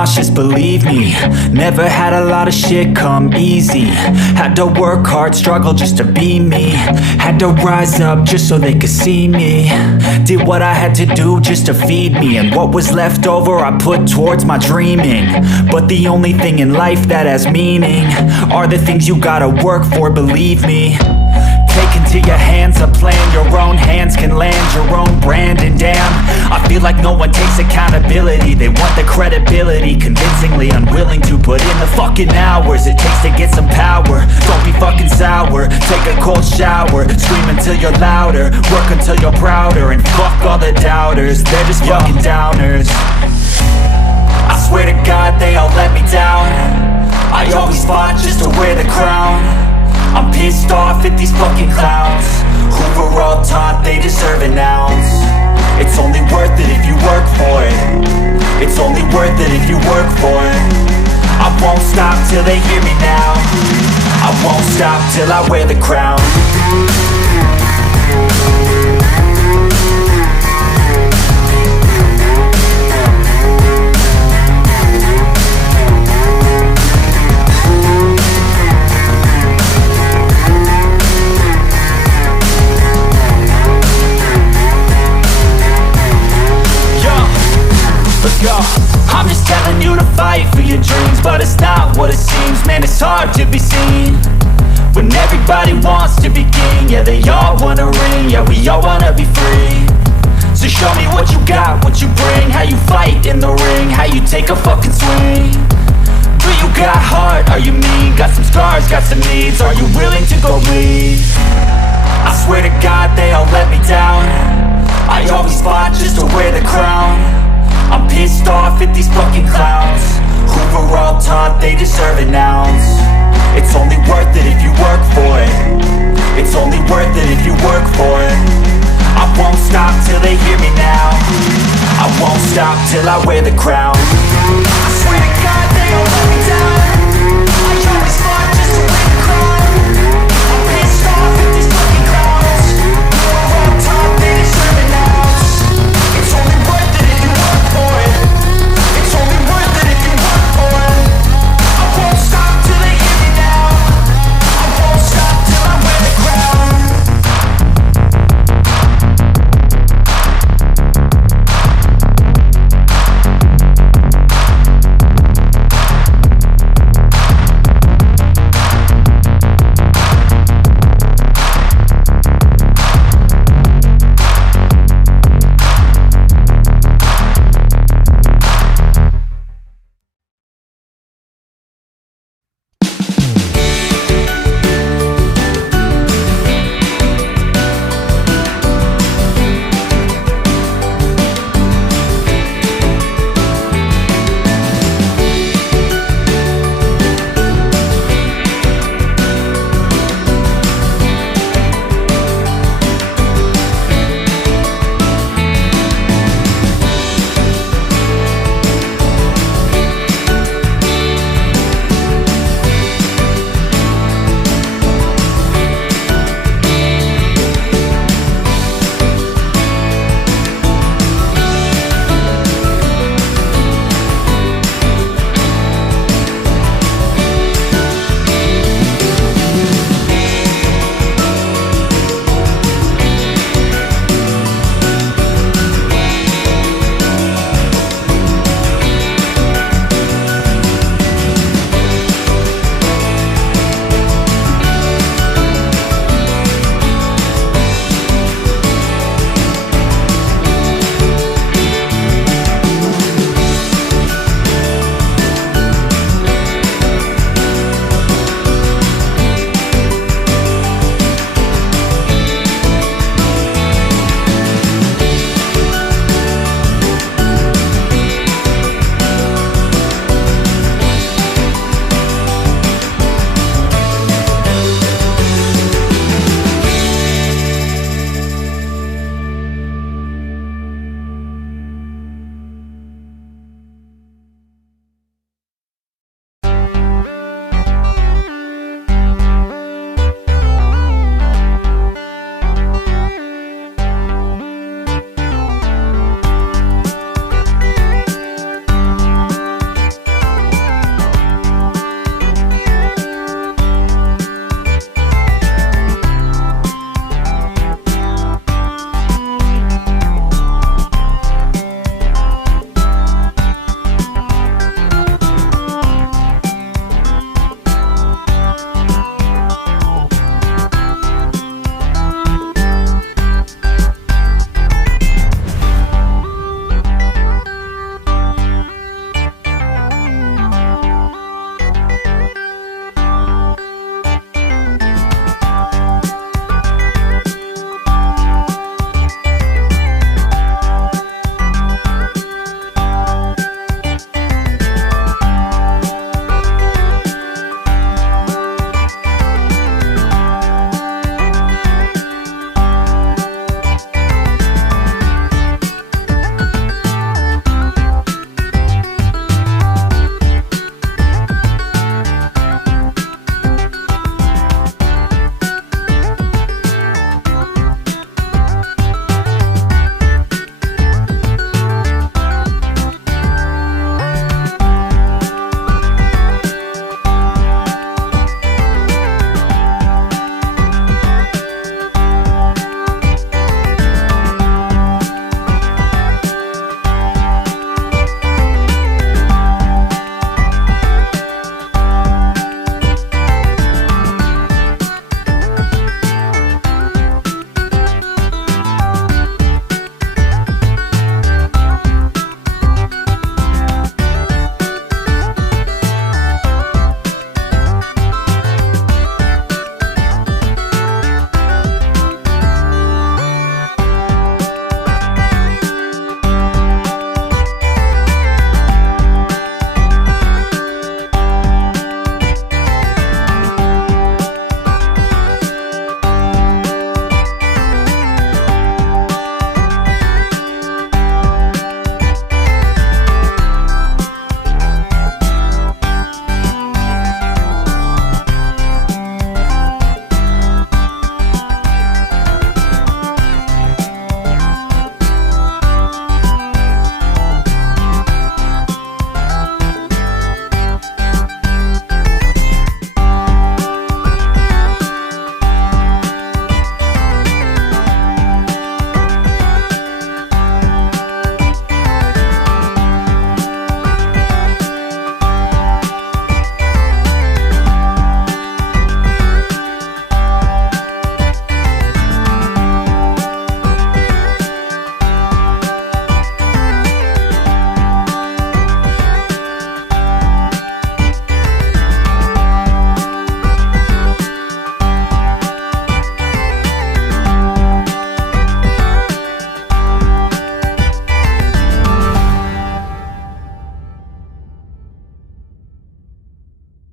nauseous, believe me. Never had a lot of shit come easy. Had to work hard, struggle just to be me. Had to rise up just so they could see me. Did what I had to do just to feed me, and what was left over I put towards my dreaming. But the only thing in life that has meaning are the things you gotta work for, believe me. Take into your hands a plan, your own hands can land your own brand. And damn, I feel like no one takes accountability. They want the credibility, convincingly unwilling to put in the fucking hours it takes to get some power. Don't be fucking sour, take a cold shower, scream until you're louder, work until you're prouder, and fuck all the doubters, they're just fucking downers. I swear to God they all let me down. I always fought just to wear the crown. I'm pissed off at these fucking clowns who were all taught they deserve an ounce. It's only worth it if you work for it. It's only worth it if you work for it. I won't stop till they hear me now. I won't stop till I wear the crown. I'm just telling you to fight for your dreams, but it's not what it seems. Man, it's hard to be seen when everybody wants to be king. Yeah, they all wanna ring, yeah, we all wanna be free. So show me what you got, what you bring, how you fight in the ring, how you take a fucking swing. Do you got heart, are you mean? Got some scars, got some needs, are you willing to go bleed? I swear to God they all let me down. I always fought just to wear the crown. I'm pissed off at these fucking clowns who were all taught they deserve an ounce. It's only worth it if you work for it. It's only worth it if you work for it. I won't stop till they hear me now. I won't stop till I wear the crown. I swear to God.